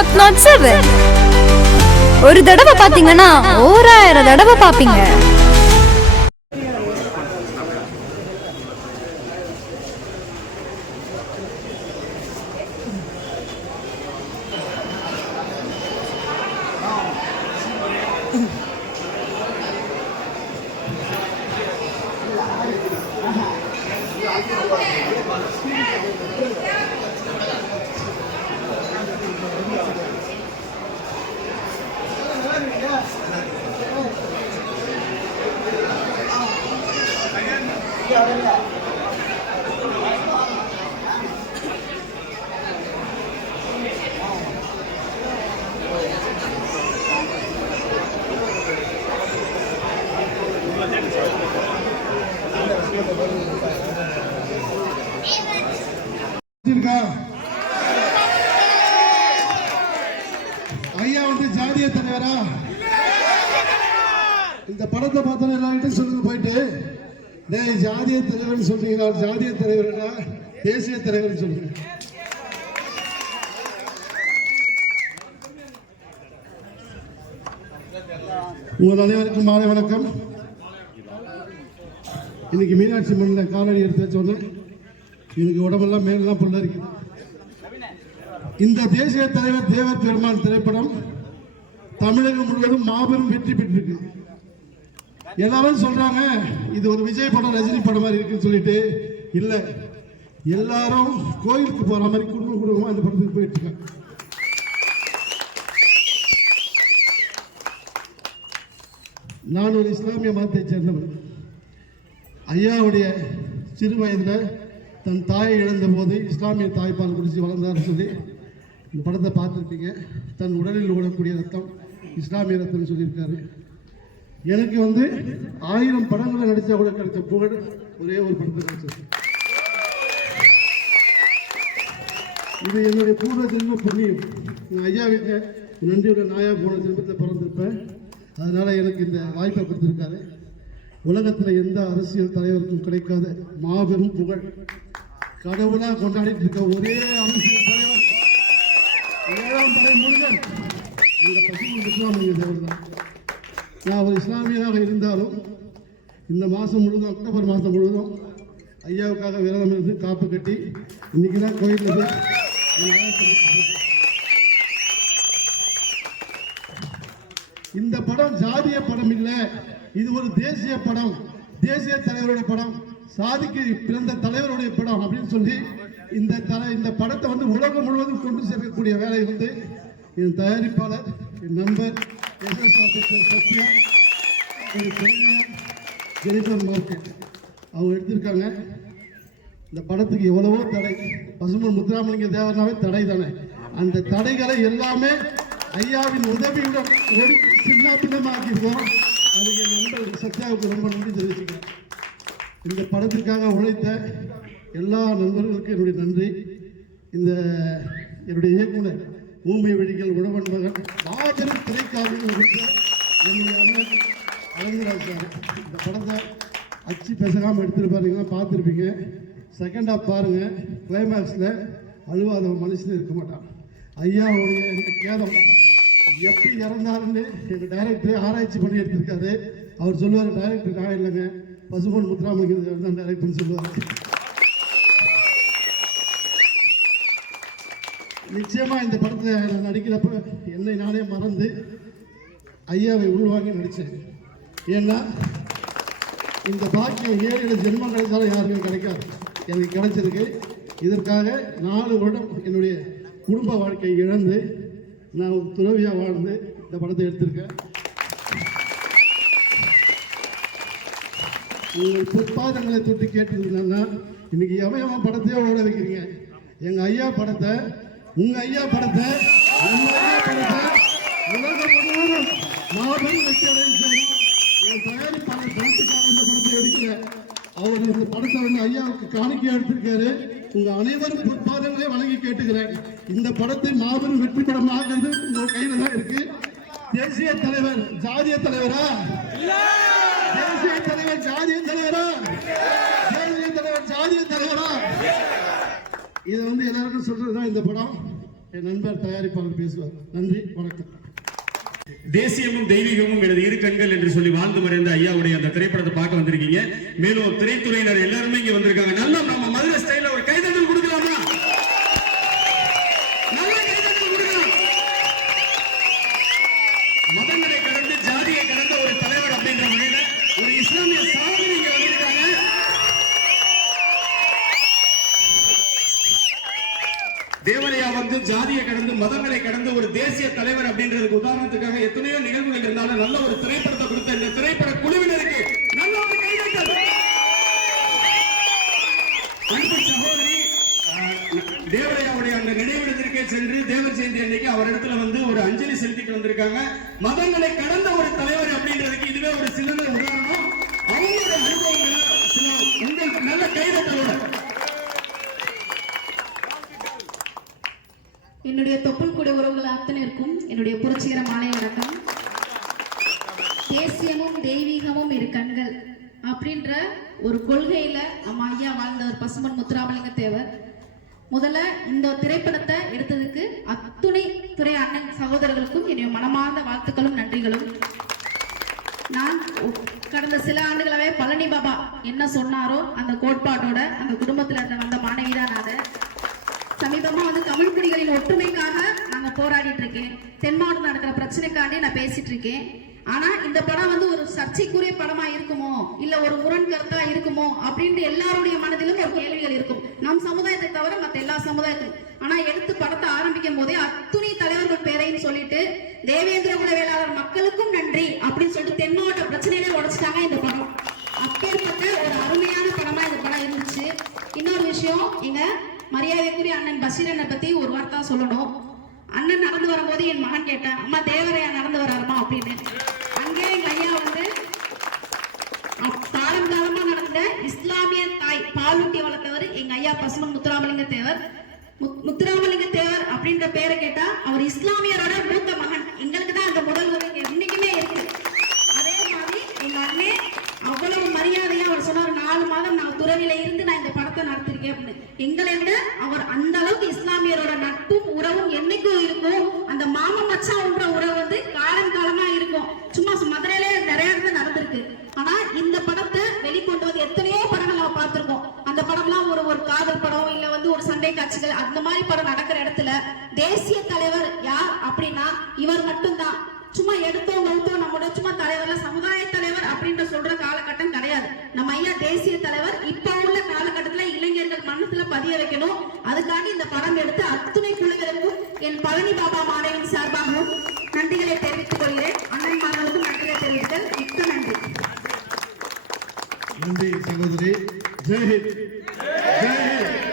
007. ஒரு தடவை பாத்தீங்கன்னா 1000 தடவை பாப்பீங்க. ஐயா வந்து ஜாதிய தலைவரா? இந்த படத்தை பார்த்தா எல்லார்கிட்டும் சொல்லுங்க போயிட்டு, டேய் ஜாதிய தலைவர் சொல்றீங்களா? ஜாதிய தலைவரா தேசிய தலைவர் சொல்லுங்க. உங்கள் அனைவருக்கும் மாலை வணக்கம். இன்னைக்கு மீனாட்சி மண்ணில் காலடி எடுத்து சொன்னேன். எனக்கு உடம்பெல்லாம் மேலாம் புள்ள இருக்கு. இந்த தேசிய தலைவர் தேவர் பெருமான் திரைப்படம் தமிழகம் முழுவதும் மாபெரும் வெற்றி பெற்றிருக்கு. எல்லாரும் சொல்றாங்க இது ஒரு விஜய் படம் ரஜினி படம் மாதிரி இருக்குன்னு சொல்லிட்டு. இல்ல, எல்லாரும் கோயிலுக்கு போற மாதிரி குடும்பமா இந்த படத்துக்கு போயிட்டு இருக்காங்க. நான் ஒரு இஸ்லாமிய மதத்தை சேர்ந்தவர். ஐயாவுடைய சிறு வயதில் தன் தாயை இழந்த போது இஸ்லாமிய தாய்ப்பால் குடிச்சு வளர்ந்தார் சொல்லி இந்த படத்தை பார்த்துருப்பீங்க. தன் உடலில் ஓடக்கூடிய ரத்தம் இஸ்லாமிய ரத்தம் சொல்லியிருக்காரு. எனக்கு வந்து 1000 படங்களை நடித்தா கூட கிடைச்ச புகழ் ஒரே ஒரு படத்தை கிடைச்சது. இது என்னுடைய பூர்வ ஜென்ம புண்ணியம். ஐயா வீட்டில் நன்றியோட நாயா போன ஜென்மத்தில் பிறந்திருப்பேன். அதனால எனக்கு இந்த வாய்ப்பை கொடுத்திருக்காரு. உலகத்தில் எந்த அரசியல் தலைவருக்கும் கிடைக்காத மாபெரும் புகழ், கடவுளாக கொண்டாடிட்டு இருக்க ஒரே அரசியல் தலைவர் 7ஆம் தலை முருகன். இந்த பசுமன் இஸ்லாமிய தேவர் தான். நான் ஒரு இஸ்லாமியராக இருந்தாலும் இந்த மாதம் முழுவதும், அக்டோபர் மாதம் முழுவதும் ஐயாவுக்காக விரதம் இருந்து காப்பு கட்டி இன்னைக்கு தான் கோயிலில் போய் இந்த படம் ஜாதிய படம் இல்லை, இது ஒரு தேசிய படம், தேசிய தலைவருடைய படம், சாதிக்கு பிறந்த தலைவருடைய படம் அப்படின்னு சொல்லி இந்த படத்தை வந்து உலகம் முழுவதும் கொண்டு சேர்க்கக்கூடிய வேலை வந்து என் தயாரிப்பாளர், என் நண்பர் சத்யா, ஜெனிஃபர் மார்க்கெட் அவங்க எடுத்திருக்காங்க. இந்த படத்துக்கு எவ்வளவோ தடை, பசுமன் முத்துராமலிங்க தேவர்னாவே தடை தானே. அந்த தடைகளை எல்லாமே ஐயாவின் உதவியுடன் ஒரு சின்ன பின்னமாக்கியிருக்கோம். அதுக்கு என் நண்பர் சத்யாவுக்கு ரொம்ப நன்றி தெரிவிச்சுக்கிறேன். இந்த படத்திற்காக உழைத்த எல்லா நண்பர்களுக்கும் என்னுடைய நன்றி. இந்த என்னுடைய இயக்குனர் ஊமை வெடிகள் உழவன் மகன் மாபெரும் திரைக்காவியம் கொடுத்த என்னுடைய அண்ணன் அழகுராஜ் சார். இந்த படத்தை அச்சு பேசாமல் எடுத்துருப்பாருங்க, பார்த்துருப்பீங்க. செகண்ட் ஹாஃப் பாருங்கள், கிளைமேக்ஸில் அழுவாத மனுஷன் இருக்க மாட்டான். ஐயாவுடைய கேதம் எப்படி இறந்தாருன்னு எங்கள் டைரக்டர் ஆராய்ச்சி பண்ணி எடுத்திருக்காரு. அவர் சொல்லுவார், டைரக்டர் நான் இல்லைங்க, பசுமன் முத்துராமலிங்க தான் டைரக்டர்னு சொல்லுவார். நிச்சயமாக இந்த படத்தில் நான் நடிக்கிறப்ப என்னை நானே மறந்து ஐயாவை உள்வாங்கி நடித்தேன். ஏன்னா இந்த பாக்கியம் 7 ஜென்மம் கிடைச்சாலும் யாருக்கும் கிடைக்காது, எனக்கு கிடைச்சிருக்கு. இதற்காக 4 வருடம் என்னுடைய குடும்ப வாழ்க்கையை இழந்து நான் ஒரு துறவியாக வாழ்ந்து இந்த படத்தை எடுத்திருக்கேன். உங்கள் பொற்பாதங்களை தொட்டு கேட்டுருந்தேன்னா இன்னைக்கு எவன் படத்தையே ஓட வைக்கிறீங்க. எங்கள் ஐயா படத்தை, உங்கள் ஐயா படத்தை, உங்கள் ஐயா படத்தை உலகம் முழுவதும் மாபெரும் வெற்றி அடைய செய்யணும். என் தயாரிப்பாளர் படத்துக்காக இந்த படத்தை எடுக்கல, அவர் இந்த படத்தை வந்து ஐயாவுக்கு காணிக்கையாக எடுத்திருக்காரு. உங்கள் அனைவரும் பொற்பாதங்களே வணங்கி கேட்டுக்கிறேன். இந்த படத்தை மாபெரும் வெற்றி படம் ஆகிறது உங்கள் கையில் தான் இருக்கு. தேசிய தலைவர் ஜாதிய தலைவரா? தேசிய தலைவர் ஜாதிய தலைவரா? தேசிய தலைவர் ஜாதிய தலைவரா? இதை வந்து எல்லாருக்கும் சொல்றதுதான் இந்த படம். என் நண்பர் தயாரிப்பாளர் பேசுவார். நன்றி, வணக்கம். தேசியமும் தெய்வீகமும் எனது இரு கண்கள் என்று சொல்லி வாழ்ந்து மறைந்த ஐயாவுடைய அந்த திரைப்படத்தை பார்க்க வந்திருக்கீங்க. மேலும் திரைத்துறையினர் எல்லாருமே இங்க வந்திருக்காங்க. நல்லா நம்ம மதுரை ஸ்டைல ஒரு கைதட்டல் கொடுக்கலாமா? நல்ல கைதட்டல் கொடுக்கலாம். மதங்களை கடந்து ஜாதியை கடந்த ஒரு தலைவர் அப்படின்ற முறையில ஒரு இஸ்லாமிய சாதனை இங்க வந்திருக்காங்க. தேவரையா வந்து ஜாதியை கடந்து மதங்களை கடந்து ஒரு தேசிய தலைவர் அப்படின்றதுக்கு உதாரணத்துக்காக எத்தனையோ நிகழ்வுகள் இருந்தாலும் நல்ல ஒரு திரைப்படத்தை கொடுத்த இந்த திரைப்பட குழுவினருக்கு நல்ல ஒரு கைதட்டல். அன்பு சகோதரி தேவரையாவுடைய அந்த நினைவிடத்திற்கே சென்று தேவர் ஜெயந்தி அன்னைக்கு அவர் இடத்துல வந்து ஒரு அஞ்சலி செலுத்திட்டு வந்திருக்காங்க. மதங்களை கடந்த ஒரு தலைவர் அப்படின்றதுக்கு இதுவே ஒரு சிறந்த உதாரணம். அவங்களோட அனுபவங்களை உங்கள் நல்ல கைதட்டலோட என்னுடைய தொப்புள் கூடிய உறவுகள் அத்தனைக்கும் என்னுடைய புரட்சிகர மாலை வணக்கம். தேசியமும் தெய்வீகமும் இரு கண்கள் அப்படின்ற ஒரு கொள்கையில நம்ம ஐயா வாழ்ந்தவர் பசும்பொன் முத்துராமலிங்க தேவர். முதல்ல இந்த திரைப்படத்தை எடுத்ததுக்கு அத்துணை துறை அண்ணன் சகோதரர்களுக்கும் என்னுடைய மனமார்ந்த வாழ்த்துக்களும் நன்றிகளும். நான் கடந்த சில ஆண்டுகளாவே பழனி பாபா என்ன சொன்னாரோ அந்த கோட்பாட்டோட அந்த குடும்பத்துல இருந்து வந்த மாணவி தான் நான். சமீபமா வந்து தமிழ் குடிகளின் ஒற்றுமைக்காக நாங்க போராடிட்டு இருக்கேன். தென் மாவட்டம் நடக்கிற பிரச்சனைக்காண்டி நான் பேசிட்டு இருக்கேன். ஆனா இந்த படம் வந்து ஒரு சர்ச்சைக்குரிய படமா இருக்குமோ இல்ல ஒரு முரண் கருத்தா இருக்குமோ அப்படின்ட்டு எல்லாருடைய மனதிலும் ஒரு கேள்விகள் இருக்கும். நம் சமுதாயத்தை தவிர மற்ற எல்லா சமுதாயத்துக்கும். ஆனா எடுத்து படத்தை ஆரம்பிக்கும் போதே அத்துணை தலைவர்கள் பேரைன்னு சொல்லிட்டு தேவேந்திர குல வேளாளர் மக்களுக்கும் நன்றி அப்படின்னு சொல்லிட்டு தென் மாவட்ட பிரச்சனையிலே உடைச்சிட்டாங்க இந்த படம். அப்பேற்பட்ட ஒரு அருமையான படமா இந்த படம் இருந்துச்சு. இன்னொரு விஷயம், எங்க மரியாதைக்குரிய அண்ணன் பஷீரனை பத்தி ஒரு வார்த்தை சொல்லணும். அண்ணன் நடந்து வரும்போது என் மகன் கேட்டேன், அம்மா தேவரையா நடந்து வராருமா அப்படின்னு. அங்கே எங்க ஐயா வந்து காலம் காலமா நடந்த இஸ்லாமிய தாய் பாலூட்டி வளர்த்தவர் எங்க ஐயா பசுமன் முத்துராமலிங்க தேவர். முத்துராமலிங்க தேவர் அப்படின்ற பேரை கேட்டா அவர் இஸ்லாமியரோட மூத்த மகன். எங்களுக்கு தான் அந்த முதல் உறவு இன்னைக்குமே இருக்கு. அதே மாதிரி எங்க அண்ணே அவ்வளவு மரியாதையா அவர் சொன்னார், 4 மாதம் நான் துறவில இருந்து நான் இந்த படத்தை நடத்திருக்கேன் அப்படின்னு. எங்களை விட அவர் அந்த அளவுக்கு இஸ்லாமியரோட நட்பும் உறவும் என்னைக்கும் இருக்கும். அந்த மாமன் மச்சான்ற உறவு வந்து காலம் காலமா இருக்கும். சும்மா மதுரையில நிறைய இடத்துல நடந்திருக்கு. ஆனா இந்த படத்தை வெளிக்கொண்டு வந்து எத்தனையோ படங்கள் நம்ம பார்த்திருக்கோம். அந்த படம்லாம் ஒரு காதல் படம் இல்ல வந்து ஒரு சண்டை காட்சிகள் அந்த மாதிரி படம் நடக்கிற இடத்துல தேசிய தலைவர் யார் அப்படின்னா இவர் மட்டும்தான். சும்மா எடுத்தோம் கழுத்தோம் நம்மளோட சும்மா தலைவர்ல சமுதாய தலைவர் அப்படின்ற சொல்ற காலகட்டம் கிடையாது. நம்ம ஐயா தேசிய தலைவர். இப்ப உள்ள காலகட்டத்துல இளைஞர்கள் மனசுல பதிய வைக்கணும். அதுக்காண்டி இந்த படம் எடுத்து அத்துணை குழுவிற்கும் என் பழனி பாபா மாணவியின் சார்பாகவும் நன்றிகளை தெரிவித்துக் கொள்கிறேன். அண்ணன் மாணவர்களுக்கும் நன்றிகளை தெரிவித்தல் மிக்க நன்றி. நன்றி சகோதரி. ஜெய் ஹிந்த். ஜெய் ஹிந்த்.